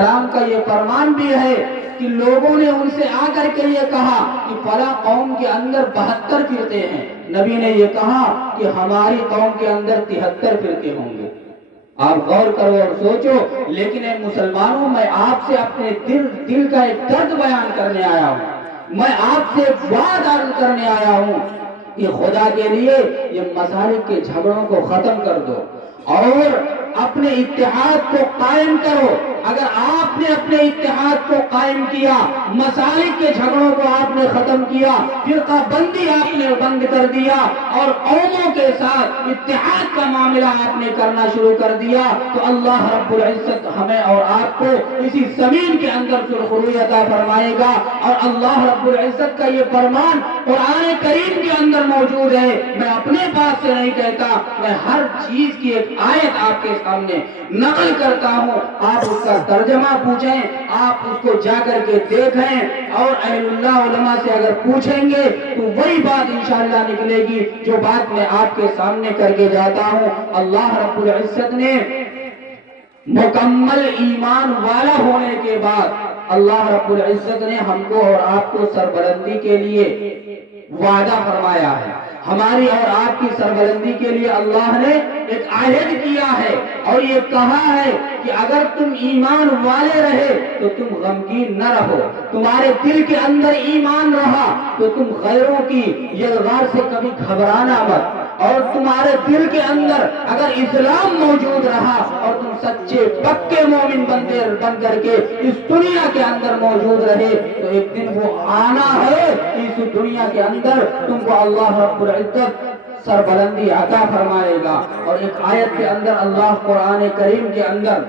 کلام کا یہ فرمان بھی ہے کہ لوگوں نے ان سے آ کر کے یہ کہا کہ فلاں قوم کے اندر 72 فرقے ہیں، نبی نے یہ کہا کہ ہماری قوم کے اندر 73 فرقے ہوں گے۔ آپ غور کرو اور سوچو۔ لیکن اے مسلمانوں، میں آپ سے اپنے دل کا ایک درد بیان کرنے آیا ہوں، میں آپ سے ایک بات عرض کرنے آیا ہوں کہ خدا کے لیے یہ مذاہب کے جھگڑوں کو ختم کر دو اور اپنے اتحاد کو قائم کرو۔ اگر آپ نے اپنے اتحاد کو قائم کیا، مسالک کے جھگڑوں کو آپ نے ختم کیا، فرقہ بندی آپ نے بند کر دیا اور قوموں کے ساتھ اتحاد کا معاملہ آپ نے کرنا شروع کر دیا، تو اللہ رب العزت ہمیں اور آپ کو اسی زمین کے اندر سرخروئی عطا فرمائے گا۔ اور اللہ رب العزت کا یہ فرمان قرآن کریم کے اندر موجود ہے۔ میں اپنے پاس سے نہیں کہتا، میں ہر چیز کی ایک آیت آپ کے سامنے نقل کرتا ہوں، آپ اس کا ترجمہ پوچھیں، آپ اس کو جا کر کے دیکھیں اور اہل اللہ علماء سے اگر پوچھیں گے تو وہی بات انشاءاللہ نکلے گی جو بات میں آپ کے سامنے کر کے جاتا ہوں۔ اللہ رب العزت نے مکمل ایمان والا ہونے کے بعد اللہ رب العزت نے ہم کو اور آپ کو سربلندی کے لیے وعدہ فرمایا ہے۔ ہماری اور آپ کی سربلندی کے لیے اللہ نے ایک عہد کیا ہے اور یہ کہا ہے کہ اگر تم ایمان والے رہے تو تم غمگین نہ رہو، تمہارے دل کے اندر ایمان رہا تو تم غیروں کی یلغار سے کبھی گھبرانا مت، اور تمہارے دل کے اندر اگر اسلام موجود رہا اور تم سچے پکے مومن بن کر کے اس دنیا کے اندر موجود رہے تو ایک دن وہ آنا ہے، اس دنیا کے اندر تم کو اللہ رب العزت سربلندی عطا فرمائے گا۔ اور ایک آیت کے اندر اللہ قرآن کریم کے اندر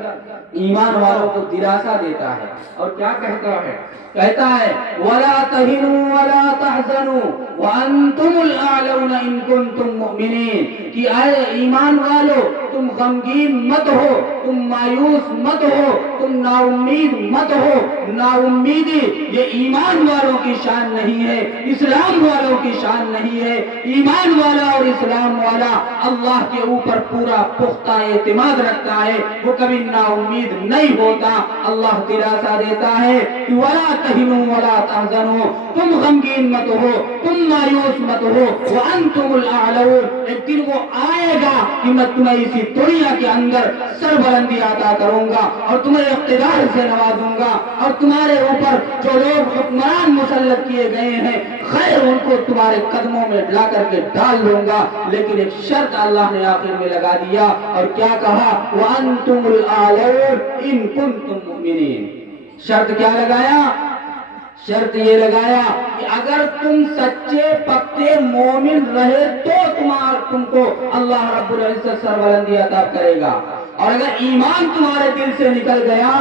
ایمان والوں کو دلاسا دیتا ہے اور کیا کہتا ہے؟ کہتا ہے وَلَا تَهِنُوا وَلَا تَحْزَنُوا وَأَنْتُمُ الْأَعْلَوْنَ إِن كُنتُم مُؤْمِنِينَ کہ اے ایمان والو تم غمگین مت ہو، تم مایوس مت ہو، تم نا امید مت ہو۔ نا امیدی یہ ایمان والوں کی شان نہیں ہے، اسلام والوں کی شان نہیں ہے۔ ایمان والا اور اسلام والا اللہ کے اوپر پورا پختہ اعتماد رکھتا ہے، وہ کبھی نا امید نہیں ہوتا۔ اللہ دلاسا دیتا ہے کہ وَلَا تَهِنُوا وَلَا تَحْزَنُوا، تم غمگین مت ہو، تم مایوس مت ہو، وَأَنْتُمُ الْأَعْلَوْنَ، ایک دن وہ آئے گا کہ میں تمہیں اسی دنیا کے اندر سربلندی عطا کروں گا اور تمہیں اقتدار سے نوازوں گا، اور تمہارے اوپر جو لوگ حکمران مسلط کیے گئے ہیں خیر ان کو تمہارے قدموں میں لا کر کے ڈال لوں گا۔ لیکن ایک شرط اللہ نے آخر میں لگا دیا اور کیا کہا؟ وَأَنْتُمُ الْأَعْلَوْنَ إِن كُنتُم مُؤْمِنِينَ۔ شرط کیا لگایا؟ شرط یہ لگایا کہ اگر تم سچے پکے مومن رہے تو تم کو اللہ رب العزت سربلندی عطا کرے گا، اور اگر ایمان تمہارے دل سے نکل گیا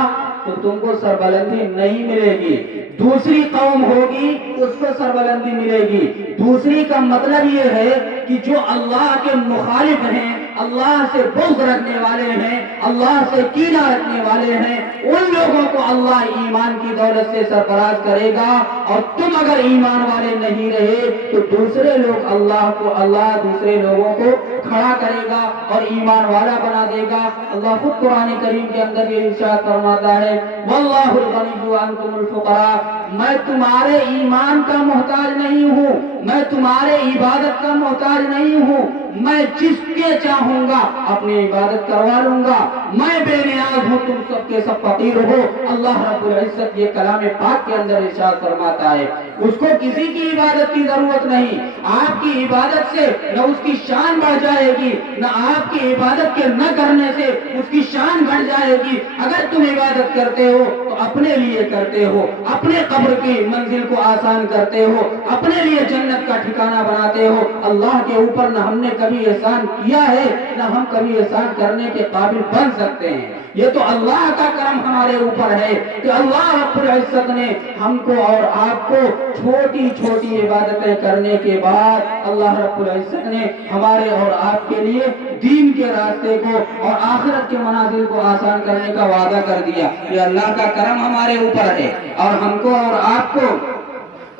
تو تم کو سربلندی نہیں ملے گی۔ دوسری قوم ہوگی اس کو سربلندی ملے گی۔ دوسری کا مطلب یہ ہے کہ جو اللہ کے مخالف ہیں، اللہ سے بغض رکھنے والے ہیں، اللہ سے کینہ رکھنے والے ہیں، ان لوگوں کو اللہ ایمان کی دولت سے سرفراز کرے گا، اور تم اگر ایمان والے نہیں رہے تو دوسرے لوگ اللہ دوسرے لوگوں کو کھڑا کرے گا اور ایمان والا بنا دے گا۔ اللہ خود قرآن کریم کے اندر یہ ارشاد فرماتا ہے واللہ الغنی وانتم الفقراء، میں تمہارے ایمان کا محتاج نہیں ہوں، میں تمہارے عبادت کا محتاج نہیں ہوں، میں جس کے چاہوں گا اپنی عبادت کروا لوں گا، میں بے نیاز ہوں، تم سب کے سب فقیر ہو۔ اللہ رب العزت یہ کلام پاک کے اندر ارشاد فرماتا ہے اس کو کسی کی عبادت کی ضرورت نہیں۔ آپ کی عبادت سے نہ اس کی شان بڑھ جائے گی، نہ آپ کی عبادت کے نہ کرنے سے اس کی شان گھٹ جائے گی۔ اگر تم عبادت کرتے ہو تو اپنے لیے کرتے ہو، اپنے قبر کی منزل کو آسان کرتے ہو، اپنے لیے جنت کا ٹھکانہ بناتے ہو۔ اللہ کے اوپر نہ ہم نے کبھی احسان کیا ہے نہ ہم کبھی احسان کرنے کے قابل بن سکتے ہیں۔ یہ تو اللہ کا کرم ہمارے اوپر ہے کہ اللہ رب العزت نے ہم کو اور آپ کو چھوٹی چھوٹی عبادتیں کرنے کے بعد اللہ رب العزت نے ہمارے اور آپ کے لیے دین کے راستے کو اور آخرت کے منازل کو آسان کرنے کا وعدہ کر دیا۔ یہ اللہ کا کرم ہمارے اوپر ہے، اور ہم کو اور آپ کو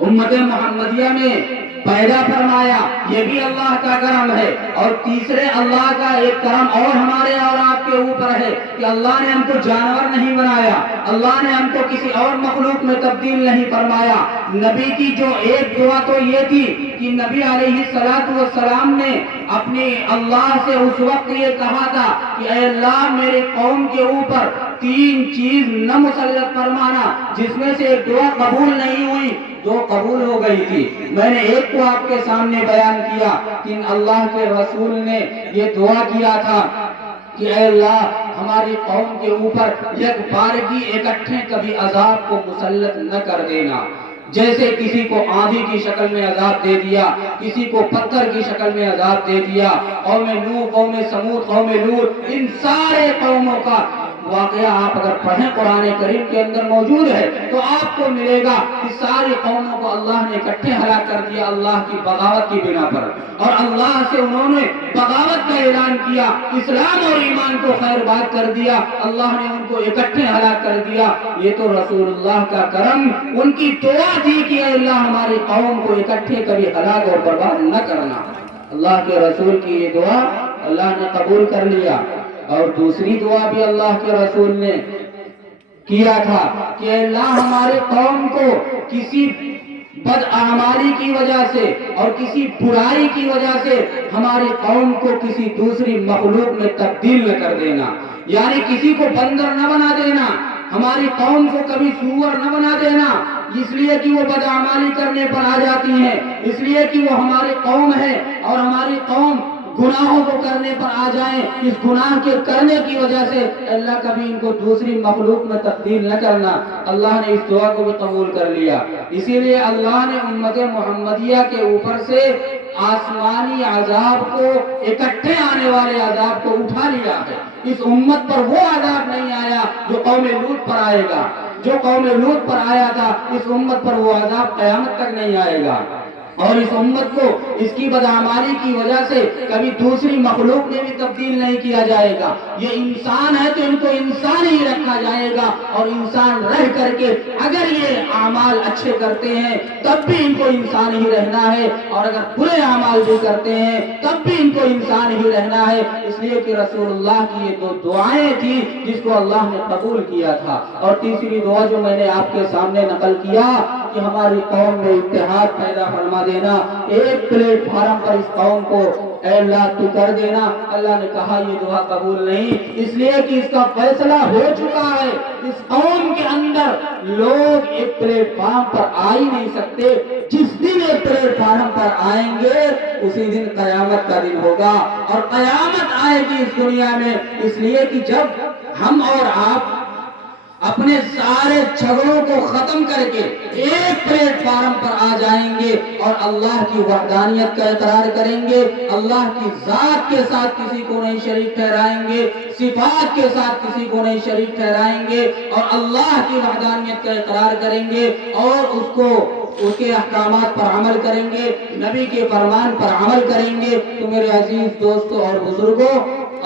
امت محمدیہ میں پیدا فرمایا، یہ بھی اللہ کا کرم ہے۔ اور تیسرے اللہ کا ایک کرم اور ہمارے اور آپ کے اوپر ہے کہ اللہ نے ہم کو جانور نہیں بنایا، اللہ نے ہم کو کسی اور مخلوق میں تبدیل نہیں فرمایا۔ نبی کی جو ایک دعا تو یہ تھی کہ نبی علیہ السلام نے اپنے اللہ سے اس وقت یہ کہا تھا کہ اے اللہ میرے قوم کے اوپر 3 چیز نہ مسلط فرمانا، جس میں سے ایک دعا قبول نہیں ہوئی، 2 قبول ہو گئی تھی۔ میں نے ایک کو آپ کے سامنے بیان کیا کہ اللہ کے رسول نے یہ دعا کیا تھا کہ اے اللہ ہماری قوم کے اوپر یک بارگی اکٹھے کبھی عذاب کو مسلط نہ کر دینا، جیسے کسی کو آندھی کی شکل میں عذاب دے دیا، کسی کو پتھر کی شکل میں عذاب دے دیا۔ قوم نوح، قوم سمود، قوم لوط، ان سارے قوموں کا واقعہ آپ اگر پڑھیں قرآن کریم کے اندر موجود ہے تو آپ کو ملے گا کہ ساری قوموں کو اللہ نے اکٹھے ہلاک کر دیا اللہ کی بغاوت کی بنا پر، اور اللہ سے انہوں نے بغاوت کا اعلان کیا، اسلام اور ایمان کو خیر بات کر دیا، اللہ نے ان کو اکٹھے ہلاک کر دیا۔ یہ تو رسول اللہ کا کرم، ان کی دعا تھی کہ اے اللہ ہماری قوم کو اکٹھے کبھی ہلاک اور برباد نہ کرنا۔ اللہ کے رسول کی یہ دعا اللہ نے قبول کر لیا۔ اور دوسری دعا بھی اللہ کے رسول نے کیا تھا کہ اللہ ہمارے قوم کو کسی بدعمالی کی وجہ سے اور کسی برائی کی وجہ سے ہماری قوم کو کسی دوسری مخلوق میں تبدیل نہ کر دینا، یعنی کسی کو بندر نہ بنا دینا، ہماری قوم کو کبھی سور نہ بنا دینا، اس لیے کہ وہ بدعمالی کرنے پر آ جاتی ہیں، اس لیے کہ وہ ہماری قوم ہے اور ہماری قوم گناہوں کو کرنے پر آ جائیں، اس گناہ کے کرنے کی وجہ سے اللہ کبھی ان کو دوسری مخلوق میں تبدیل نہ کرنا۔ اللہ نے اس دعا کو بھی قبول کر لیا، اسی لیے اللہ نے امت محمدیہ کے اوپر سے آسمانی عذاب کو، اکٹھے آنے والے عذاب کو اٹھا لیا ہے۔ اس امت پر وہ عذاب نہیں آیا جو قوم لوط پر آئے گا، جو قوم لوط پر آیا تھا اس امت پر وہ عذاب قیامت تک نہیں آئے گا، اور اس امت کو اس کی بدعمالی کی وجہ سے کبھی دوسری مخلوق میں بھی تبدیل نہیں کیا جائے گا۔ یہ انسان ہے تو ان کو انسان ہی رکھا جائے گا، اور انسان رہ کر کے اگر یہ اعمال اچھے کرتے ہیں تب بھی ان کو انسان ہی رہنا ہے، اور اگر برے اعمال بھی کرتے ہیں تب بھی ان کو انسان ہی رہنا ہے۔ اس لیے کہ رسول اللہ کی یہ 2 دعائیں تھی جس کو اللہ نے قبول کیا تھا۔ اور تیسری دعا جو میں نے آپ کے سامنے نقل کیا کہ ہماری قوم میں اتحاد پیدا فرما دینا، ایک پلیٹ فارم پر اس قوم کو اے اللہ تو کر دینا۔ اللہ نے کہا یہ دعا قبول نہیں، اس لیے کہ اس کا فیصلہ ہو چکا ہے، اس قوم کے اندر لوگ ایک پلیٹ فارم پر آ ہی نہیں سکتے، جس دن ایک پلیٹ فارم پر آئیں گے اسی دن قیامت کا دن ہوگا، اور قیامت آئے گی اس دنیا میں، اس لیے کہ جب ہم اور آپ اپنے سارے جھگڑوں کو ختم کر کے ایک پلیٹ فارم پر آ جائیں گے اور اللہ کی وحدانیت کا اقرار کریں گے، اللہ کی ذات کے ساتھ کسی کو نہیں شریک ٹھہرائیں گے، صفات کے ساتھ کسی کو نہیں شریک ٹھہرائیں گے، اور اللہ کی وحدانیت کا اقرار کریں گے اور اس کے احکامات پر عمل کریں گے، نبی کے فرمان پر عمل کریں گے، تو میرے عزیز دوستوں اور بزرگوں،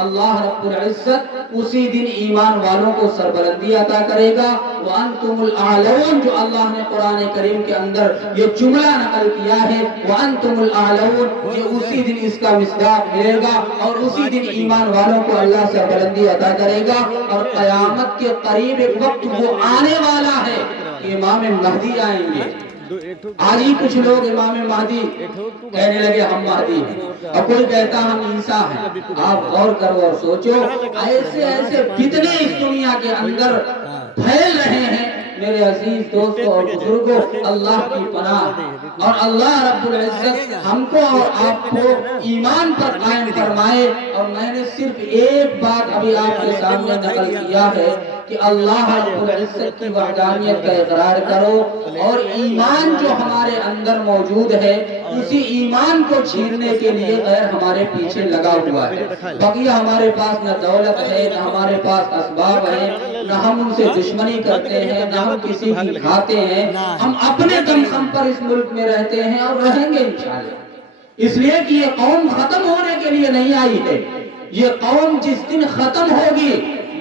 اللہ رب العزت اسی دن ایمان والوں کو سربلندی عطا کرے گا۔ وَأَنْتُمُ الْأَعْلَوْنَ، جو اللہ نے قرآن کریم کے اندر یہ جملہ نقل کیا ہے، وَأَنْتُمُ الْأَعْلَوْنَ، یہ اسی دن اس کا مصداق ملے گا، اور اسی دن ایمان والوں کو اللہ سربلندی عطا کرے گا۔ اور قیامت کے قریب ایک وقت وہ آنے والا ہے کہ امام مہدی آئیں گے۔ آج ہی کچھ لوگ امام مہدی کہنے لگے ہم مہدی ہیں، اور کوئی کہتا ہم عیسیٰ ہیں۔ آپ غور کرو اور سوچو، ایسے ایسے فتنے اس دنیا کے اندر پھیل رہے ہیں۔ میرے عزیز دوستوں اور بزرگوں، اللہ کی پناہ، اور اللہ رب العزت ہم کو اور آپ کو ایمان پر قائم فرمائے۔ اور میں نے صرف ایک بات ابھی آپ کے سامنے نقل کیا ہے کہ اللہ رب العزت کی وحدانیت کا اقرار کرو، اور ایمان جو ہمارے اندر موجود ہے اسی ایمان کو چھیننے کے لیے غیر ہمارے پیچھے لگا ہوا ہے۔ بقیہ ہمارے پاس نہ دولت ہے، نہ ہمارے پاس اسباب ہے، نہ ہم ان سے دشمنی کرتے ہیں، نہ ہم کسی کی کھاتے ہیں، ہم اپنے دم خم پر اس ملک میں رہتے ہیں اور رہیں گے انشاءاللہ۔ اس لیے کہ یہ قوم ختم ہونے کے لیے نہیں آئی ہے، یہ قوم جس دن ختم ہوگی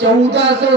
1400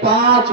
5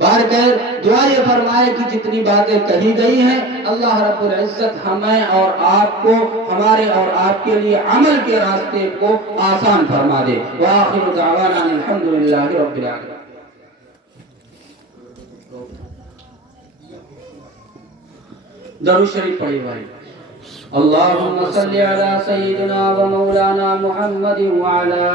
بار کر دعا یہ فرمائے کہ جتنی باتیں کہی گئی ہیں اللہ رب العزت ہمیں اور آپ کو ہمارے اور آپ کے لیے عمل کے راستے کو آسان فرما دے. وآخر دعوانا الحمدللہ رب العالمین. درود شریف پڑھیے بھائی. اللهم صل على سيدنا ومولانا محمد وعلى